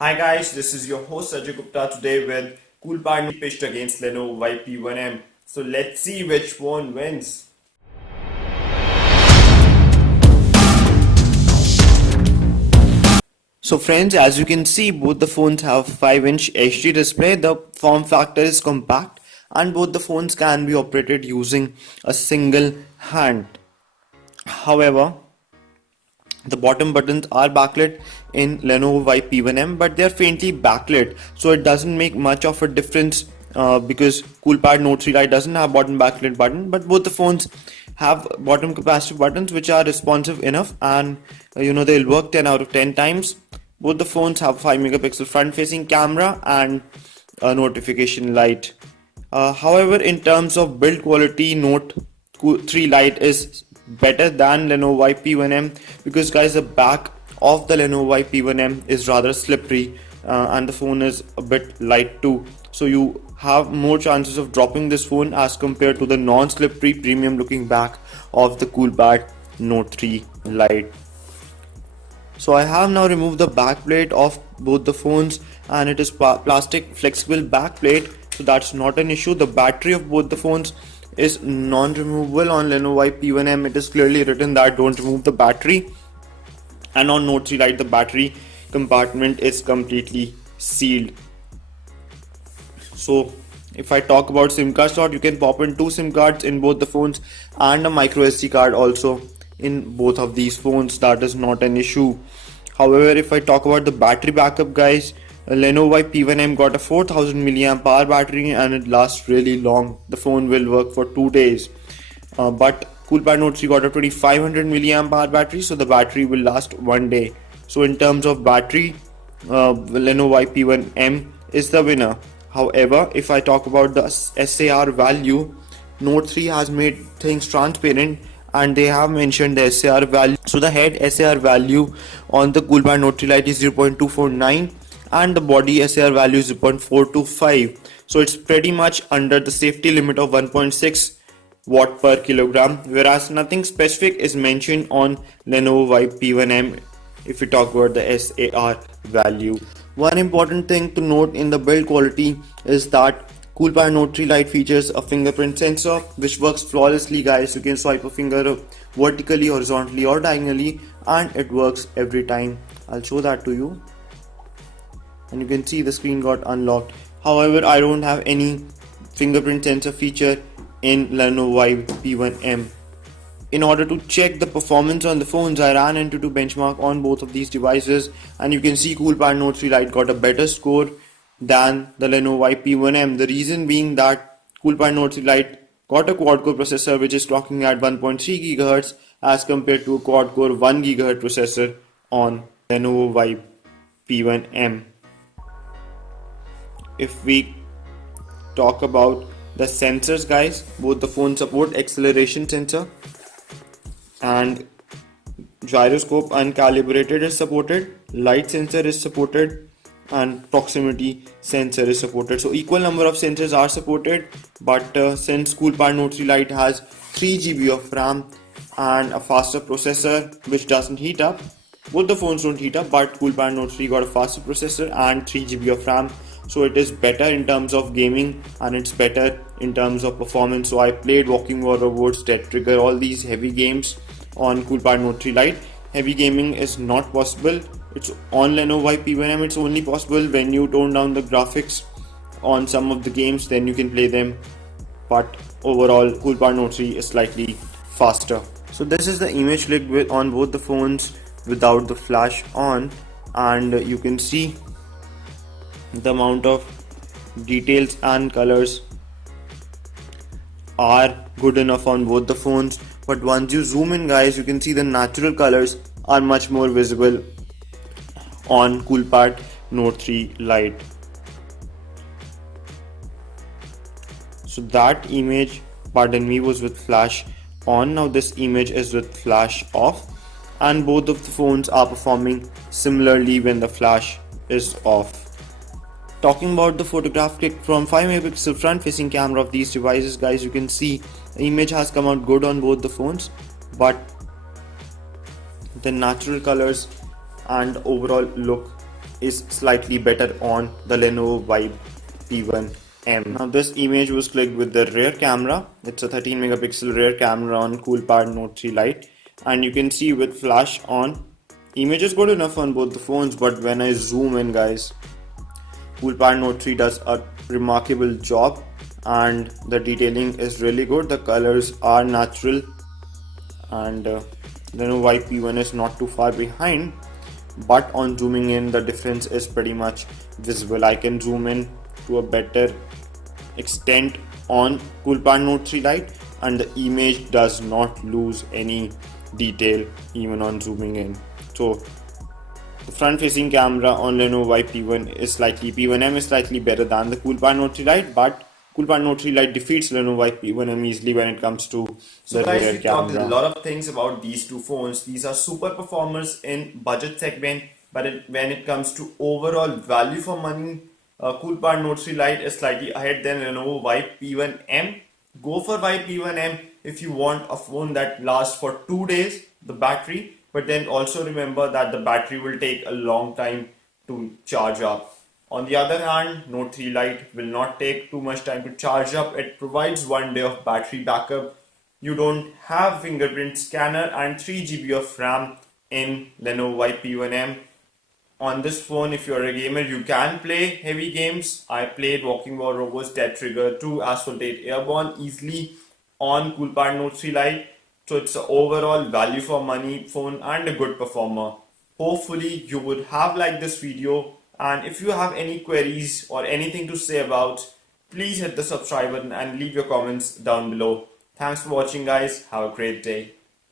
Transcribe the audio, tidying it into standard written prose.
Hi guys, this is your host Ajay Gupta today with Coolpad pitched against Lenovo P1m. So let's see which one wins. So friends, as you can see, both the phones have 5-inch HD display. The form factor is compact and both the phones can be operated using a single hand. However, the bottom buttons are backlit in Lenovo P1m, but they are faintly backlit, so it doesn't make much of a difference because Coolpad Note 3 Lite doesn't have bottom backlit button, but both the phones have bottom capacitive buttons which are responsive enough, and they'll work 10 out of 10 times. Both the phones have 5 megapixel front facing camera and a notification light. However, in terms of build quality, Note 3 Lite is better than Lenovo P1m because guys, the back of the Lenovo P1m is rather slippery and the phone is a bit light too. So you have more chances of dropping this phone as compared to the non-slippery premium looking back of the Coolpad Note 3 Lite. So I have now removed the back plate of both the phones, and it is plastic flexible back plate, so that's not an issue. The battery of both the phones is non-removable. On Lenovo P1m it is clearly written that don't remove the battery, and on Note 3 Lite the battery compartment is completely sealed. So if I talk about SIM card slot, you can pop in 2 SIM cards in both the phones and a micro SD card also in both of these phones. That is not an issue. However, if I talk about the battery backup guys, Lenovo P1m got a 4000 milliamp hour battery and it lasts really long. The phone will work for 2 days. But Coolpad Note 3 got a 2500 milliamp hour battery, so the battery will last 1 day. So in terms of battery, Lenovo P1m is the winner. However, if I talk about the SAR value, Note 3 has made things transparent and they have mentioned the SAR value. So the head SAR value on the Coolpad Note 3 Lite is 0.249 and the body SAR value is 0.425. So it's pretty much under the safety limit of 1.6 watt per kilogram, whereas nothing specific is mentioned on Lenovo P1m if we talk about the SAR value. One important thing to note in the build quality is that Coolpad Note 3 Lite features a fingerprint sensor which works flawlessly guys. You can swipe a finger vertically, horizontally or diagonally and it works every time. I'll show that to you. And you can see the screen got unlocked. However, I don't have any fingerprint sensor feature in Lenovo P1m. In order to check the performance on the phones, I ran into to benchmark on both of these devices, and you can see Coolpad Note 3 Lite got a better score than the Lenovo P1m. The reason being that Coolpad Note 3 Lite got a quad-core processor which is clocking at 1.3 GHz as compared to a quad-core 1 GHz processor on Lenovo P1m. If we talk about the sensors guys, both the phones support acceleration sensor and gyroscope uncalibrated is supported, light sensor is supported and proximity sensor is supported. So equal number of sensors are supported, but since Coolpad Note 3 Lite has 3 GB of RAM and a faster processor which doesn't heat up, both the phones don't heat up, but Coolpad Note 3 got a faster processor and 3 GB of RAM, so it is better in terms of gaming and it's better in terms of performance. So I played Walking War Robots, Dead Trigger, all these heavy games on Coolpad Note 3 Lite. Heavy gaming is not possible. It's on Lenovo P1m. It's only possible when you tone down the graphics on some of the games, then you can play them. But overall, Coolpad Note 3 is slightly faster. So this is the image clicked on both the phones without the flash on, and you can see the amount of details and colors are good enough on both the phones, but once you zoom in guys, you can see the natural colors are much more visible on Coolpad Note 3 Lite. So that image, pardon me, was with flash on. Now this image is with flash off, and both of the phones are performing similarly when the flash is off. Talking about the photograph clicked from 5 megapixel front facing camera of these devices guys, you can see the image has come out good on both the phones, but the natural colors and overall look is slightly better on the Lenovo Vibe P1m. Now this image was clicked with the rear camera. It's a 13 megapixel rear camera on Coolpad Note 3 Lite, and you can see with flash on, image is good enough on both the phones, but when I zoom in guys, Coolpad Note 3 does a remarkable job and the detailing is really good. The colors are natural, and Lenovo Vibe P1 is not too far behind, but on zooming in the difference is pretty much visible. I can zoom in to a better extent on Coolpad Note 3 Lite, and the image does not lose any detail even on zooming in. So the front facing camera on Lenovo Vibe P1m is slightly better than the Coolpad Note 3 Lite, but Coolpad Note 3 Lite defeats Lenovo Vibe P1m easily when it comes to the rear camera. So guys, we talked a lot of things about these two phones. These are super performers in budget segment, but when it comes to overall value for money, Coolpad Note 3 Lite is slightly ahead than Lenovo Vibe P1m. Go for Vibe P1m if you want a phone that lasts for 2 days, the battery, but then also remember that the battery will take a long time to charge up. On the other hand, Note 3 Lite will not take too much time to charge up. It provides 1 day of battery backup. You don't have fingerprint scanner and 3 GB of RAM in Lenovo Vibe P1m. On this phone, if you're a gamer, you can play heavy games. I played Walking War Robots, Dead Trigger 2, Asphalt 8 Airborne easily on Coolpad Note 3 Lite. So it's an overall value for money phone and a good performer. Hopefully you would have liked this video, and if you have any queries or anything to say about, please hit the subscribe button and leave your comments down below. Thanks for watching guys. Have a great day.